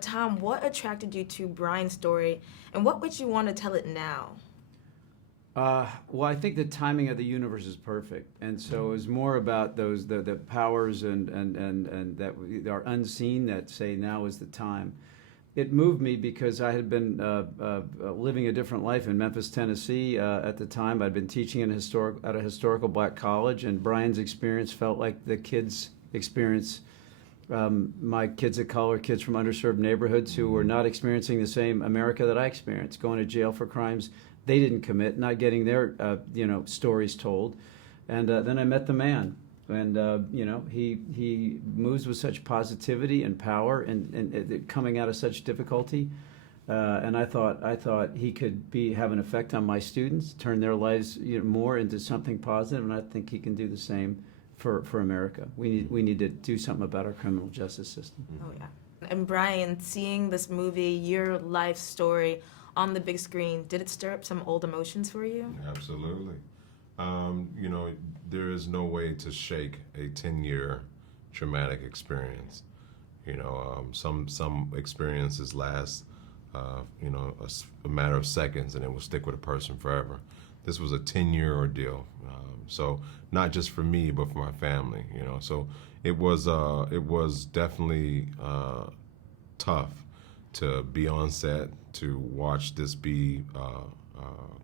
Tom, what attracted you to Brian's story, and what made you want to tell it now? Well, I think the timing of the universe is perfect, and so it was more about those the powers and that are unseen that say now is the time. It moved me because I had been living a different life in Memphis, Tennessee at the time. I'd been teaching at a historical black college, and Brian's experience felt like the kids' experience. My kids of color, kids from underserved neighborhoods who were not experiencing the same America that I experienced, going to jail for crimes they didn't commit, not getting their stories told. And then I met the man, and he moves with such positivity and power, and coming out of such difficulty. And I thought he could have an effect on my students, turn their lives more into something positive, and I think he can do the same for America. We need to do something about our criminal justice system. Oh yeah. And Brian, seeing this movie, your life story on the big screen, did it stir up some old emotions for you? Absolutely. There is no way to shake a 10-year traumatic experience. Some experiences last, a matter of seconds, and it will stick with a person forever. This was a 10-year ordeal. So not just for me, but for my family. So it was definitely tough to be on set, to watch this be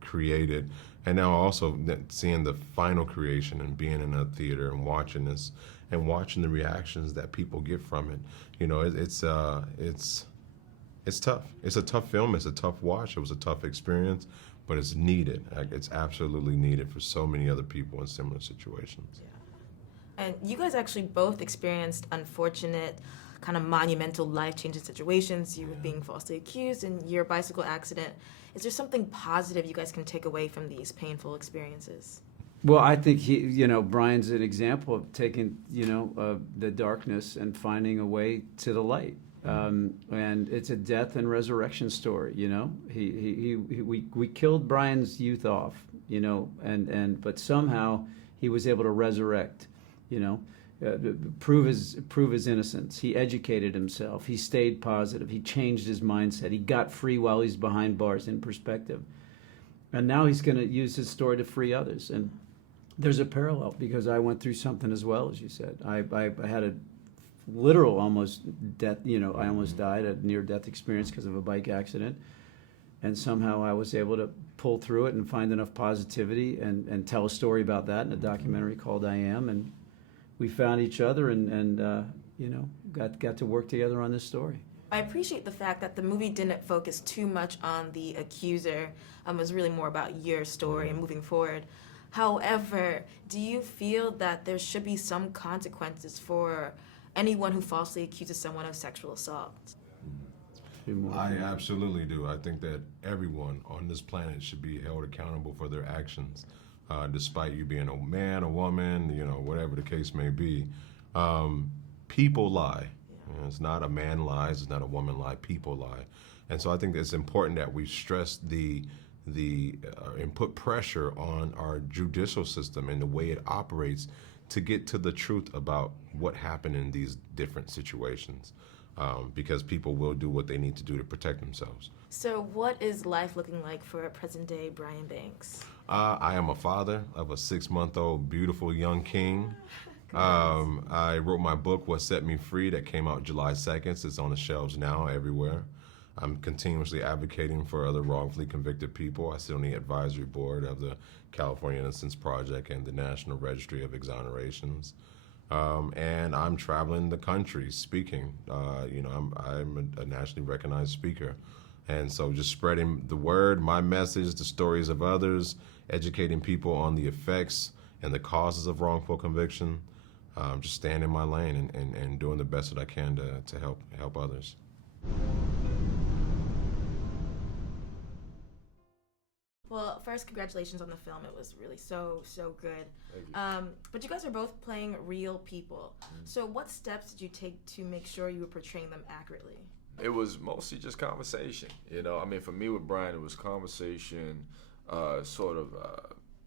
created, and now also seeing the final creation and being in a theater and watching this and watching the reactions that people get from it. It's tough. It's a tough film. It's a tough watch. It was a tough experience, but it's needed. It's absolutely needed for so many other people in similar situations. Yeah. And you guys actually both experienced unfortunate, kind of monumental, life-changing situations. You were being falsely accused in your bicycle accident. Is there something positive you guys can take away from these painful experiences? Well, I think Brian's an example of taking, the darkness and finding a way to the light. And it's a death and resurrection story. We killed Brian's youth off, but somehow he was able to resurrect, prove his innocence. He educated himself. He stayed positive. He changed his mindset. He got free while he's behind bars in perspective. And now he's going to use his story to free others. And there's a parallel because I went through something as well, as you said. I had a literal almost death, I almost died, a near-death experience because of a bike accident. And somehow I was able to pull through it and find enough positivity and tell a story about that in a documentary called I Am. And we found each other and got to work together on this story. I appreciate the fact that the movie didn't focus too much on the accuser. It was really more about your story and moving forward. However, do you feel that there should be some consequences for anyone who falsely accuses someone of sexual assault? I absolutely do. I think that everyone on this planet should be held accountable for their actions, despite you being a man, a woman, whatever the case may be. People lie. It's not a man lies, it's not a woman lie, people lie. And so I think it's important that we stress and put pressure on our judicial system and the way it operates to get to the truth about what happened in these different situations, because people will do what they need to do to protect themselves. So what is life looking like for present-day Brian Banks? I am a father of a 6-month-old beautiful young king. I wrote my book, What Set Me Free, that came out July 2nd. It's on the shelves now everywhere. I'm continuously advocating for other wrongfully convicted people. I sit on the advisory board of the California Innocence Project and the National Registry of Exonerations. And I'm traveling the country speaking. I'm a nationally recognized speaker. And so just spreading the word, my message, the stories of others, educating people on the effects and the causes of wrongful conviction, just staying in my lane and doing the best that I can to help others. Well, first, congratulations on the film. It was really so good. Thank you. But you guys are both playing real people. So what steps did you take to make sure you were portraying them accurately? It was mostly just conversation. For me with Brian, it was conversation,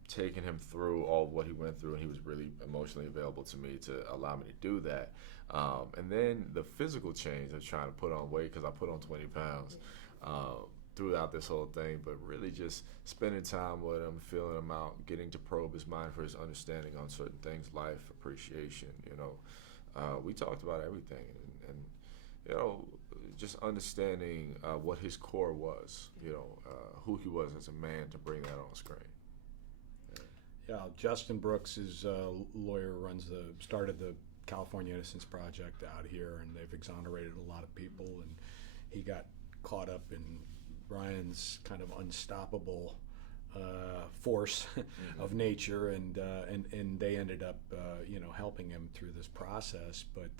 taking him through all of what he went through, and he was really emotionally available to me to allow me to do that. And then the physical change of trying to put on weight, because I put on 20 pounds throughout this whole thing, but really just spending time with him, feeling him out, getting to probe his mind for his understanding on certain things, life, appreciation, we talked about everything, and just understanding what his core was, who he was as a man, to bring that on screen. Yeah, Justin Brooks is a lawyer, started the California Innocence Project out here, and they've exonerated a lot of people, and he got caught up in Brian's kind of unstoppable force of nature, and they ended up helping him through this process. But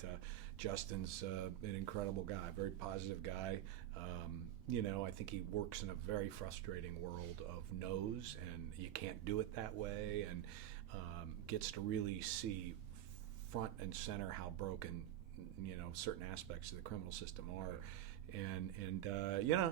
Justin's an incredible guy, very positive guy. I think he works in a very frustrating world of no's, and you can't do it that way, and gets to really see front and center how broken certain aspects of the criminal system are. And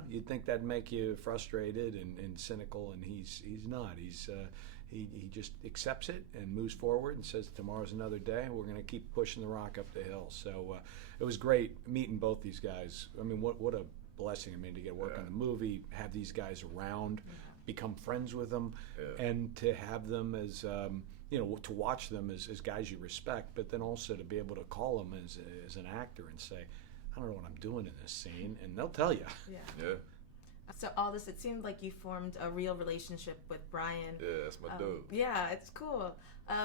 you'd think that'd make you frustrated and cynical, and he's not. He just accepts it and moves forward and says tomorrow's another day. We're going to keep pushing the rock up the hill. So it was great meeting both these guys. I mean, what a blessing. I mean, to get work on the movie, have these guys around, become friends with them, and to have them as to watch them as guys you respect, but then also to be able to call them as an actor and say, I don't know what I'm doing in this scene, and they'll tell you. Yeah. So Aldis, it seemed like you formed a real relationship with Brian. Yeah, that's my dude. Yeah, it's cool.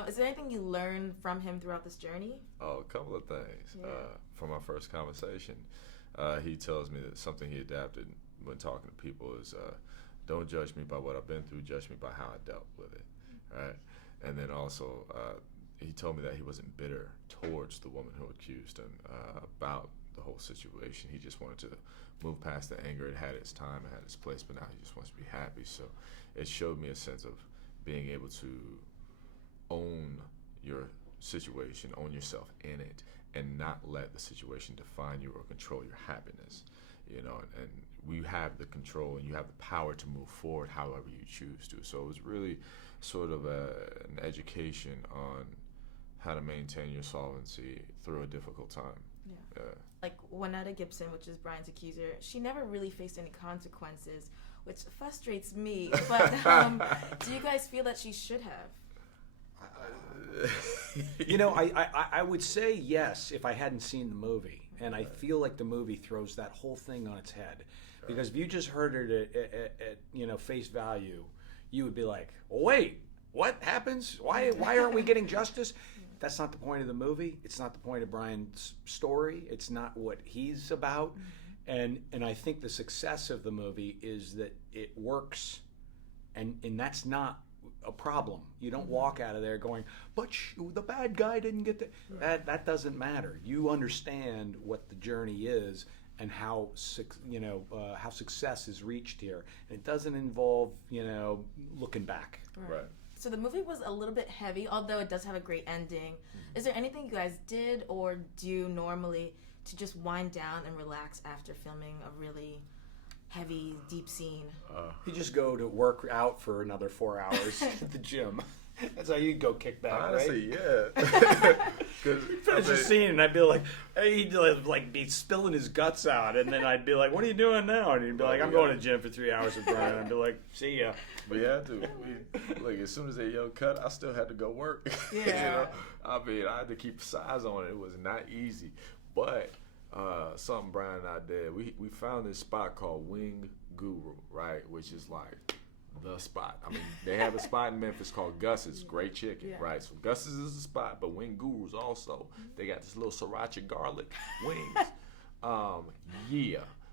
Is there anything you learned from him throughout this journey? Oh, a couple of things. From our first conversation, he tells me that something he adapted when talking to people is, don't judge me by what I've been through, judge me by how I dealt with it, right? And then also, he told me that he wasn't bitter towards the woman who accused him about the whole situation. He just wanted to move past the anger. It had its time, it had its place, but now he just wants to be happy. So it showed me a sense of being able to own your situation, own yourself in it, and not let the situation define you or control your happiness. And we have the control and you have the power to move forward however you choose to. So it was really sort of an education on how to maintain your solvency through a difficult time. Yeah. Like Juanetta Gibson, which is Brian's accuser, she never really faced any consequences, which frustrates me. But do you guys feel that she should have? I would say yes if I hadn't seen the movie, and I feel like the movie throws that whole thing on its head, because if you just heard it at face value, you would be like, well, wait, what happens? Why aren't we getting justice? That's not the point of the movie. It's not the point of Brian's story. It's not what he's about. And I think the success of the movie is that it works, and that's not a problem. You don't walk out of there going, but the bad guy didn't get that doesn't matter. You understand what the journey is and how success is reached here. And it doesn't involve looking back. Right. So the movie was a little bit heavy, although it does have a great ending. Is there anything you guys did or do normally to just wind down and relax after filming a really heavy, deep scene? You just go to work out for another 4 hours at the gym. That's how you go kick back, Honestly, right? yeah. Finish the scene, and I'd be like, he'd like be spilling his guts out, and then I'd be like, "What are you doing now?" And he'd be like, "I'm going to the gym for 3 hours with Brian." I'd be like, "See ya." We had to. As soon as they cut, I still had to go work. Yeah. I had to keep size on it. It was not easy, but something Brian and I did. We found this spot called Wing Guru, right, which is like the spot. I mean, they have a spot in Memphis called Gus's, great chicken, right? So Gus's is the spot, but Wing Guru's also. They got this little sriracha garlic wings.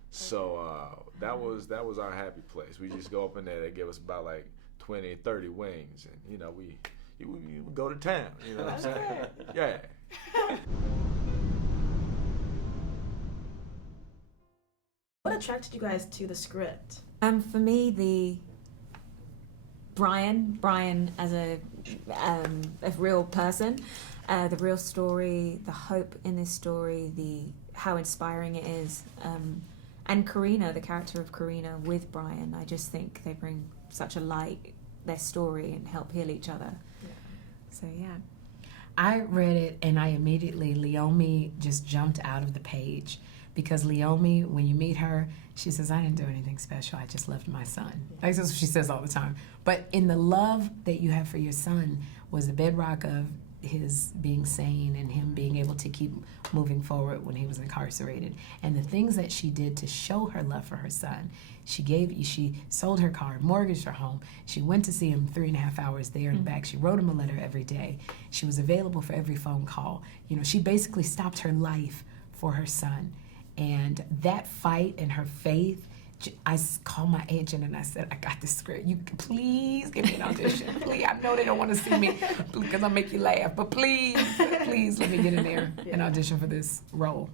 So that was our happy place. We just go up in there. They give us about like 20, 30 wings, and we go to town. You know what I'm saying? Yeah. What attracted you guys to the script? For me, the Brian as a real person, the real story, the hope in this story, how inspiring it is, and Karina, the character of Karina with Brian, I just think they bring such a light their story and help heal each other. Yeah. So yeah. I read it and Leomi just jumped out of the page, because Leomi, when you meet her, she says, I didn't do anything special, I just loved my son. Like, that's what she says all the time. But in the love that you have for your son was the bedrock of his being sane and him being able to keep moving forward when he was incarcerated. And the things that she did to show her love for her son, she sold her car, mortgaged her home. She went to see him 3.5 hours there and back. She wrote him a letter every day. She was available for every phone call. You know, she basically stopped her life for her son. And that fight and her faith, I called my agent and I said, I got the script. You please give me an audition. Please, I know they don't want to see me because I'll make you laugh, but please let me get in there and audition for this role.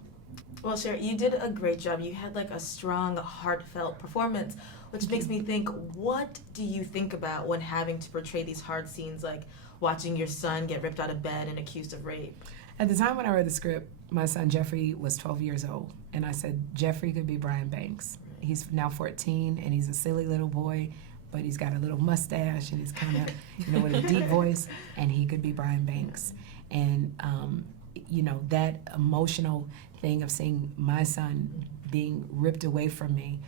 Well, Sherri, you did a great job. You had like a strong, heartfelt performance, which makes me think, what do you think about when having to portray these hard scenes, like watching your son get ripped out of bed and accused of rape? At the time when I read the script, my son Jeffrey was 12 years old, and I said, Jeffrey could be Brian Banks. He's now 14, and he's a silly little boy, but he's got a little mustache, and he's kind of, with a deep voice, and he could be Brian Banks. And, that emotional thing of seeing my son being ripped away from me,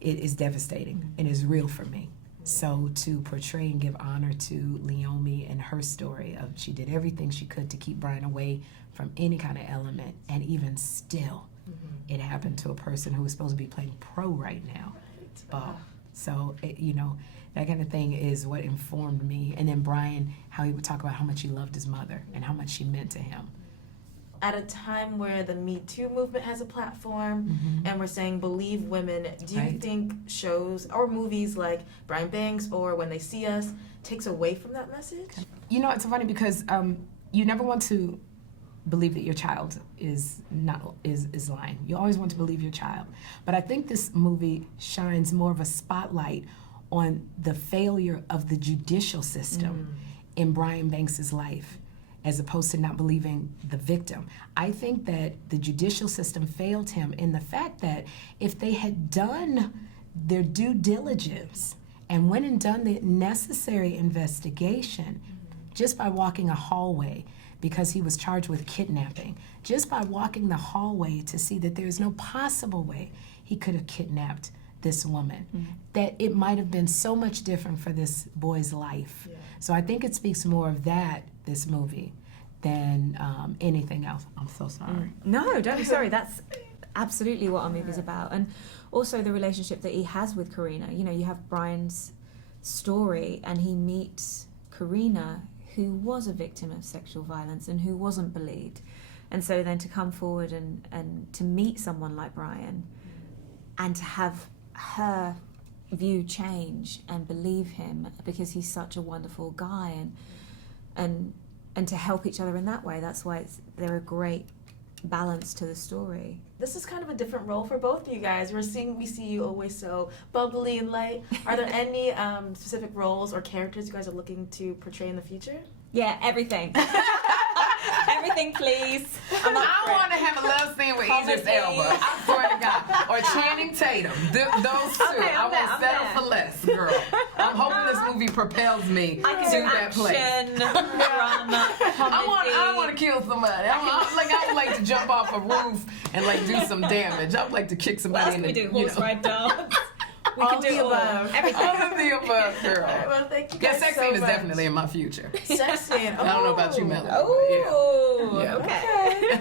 it is devastating and is real for me. So to portray and give honor to Leomi and her story of she did everything she could to keep Brian away from any kind of element, and even still, it happened to a person who was supposed to be playing pro right now, ball. So, that kind of thing is what informed me. And then Brian, how he would talk about how much he loved his mother and how much she meant to him. At a time where the Me Too movement has a platform and we're saying believe women, do you think shows or movies like Brian Banks or When They See Us takes away from that message? It's funny because you never want to believe that your child is lying. You always want to believe your child. But I think this movie shines more of a spotlight on the failure of the judicial system in Brian Banks's life, as opposed to not believing the victim. I think that the judicial system failed him in the fact that if they had done their due diligence and went and done the necessary investigation, just by walking a hallway, because he was charged with kidnapping, just by walking the hallway to see that there is no possible way he could have kidnapped this woman, that it might have been so much different for this boy's life. Yeah. So I think it speaks more of that, this movie, than anything else. I'm so sorry. No, don't be sorry. That's absolutely what our movie's about. And also the relationship that he has with Karina. You have Brian's story and he meets Karina, who was a victim of sexual violence and who wasn't believed. And so then to come forward and to meet someone like Brian and to have her view change and believe him because he's such a wonderful guy and to help each other in that way, that's why they're a great balance to the story. This is kind of a different role for both of you guys. We see you always so bubbly and light. Are there any specific roles or characters you guys are looking to portray in the future? Yeah, everything. Everything, please. I want to have a love scene with Idris Elba. I swear to God. Or Channing Tatum. Those two. Okay, I won't settle for less, girl. I'm hoping this movie propels me to that place. Drama, comedy. I want to kill somebody. I would like to jump off a roof and do some damage. I would like to kick somebody in the. We do horse ride dogs. We all can do the above. Everything. All of the above, girl. All right, well, thank you guys sex so scene is much. definitely in my future. Sex scene. I don't know about you, Melanie. Oh, Yeah. okay.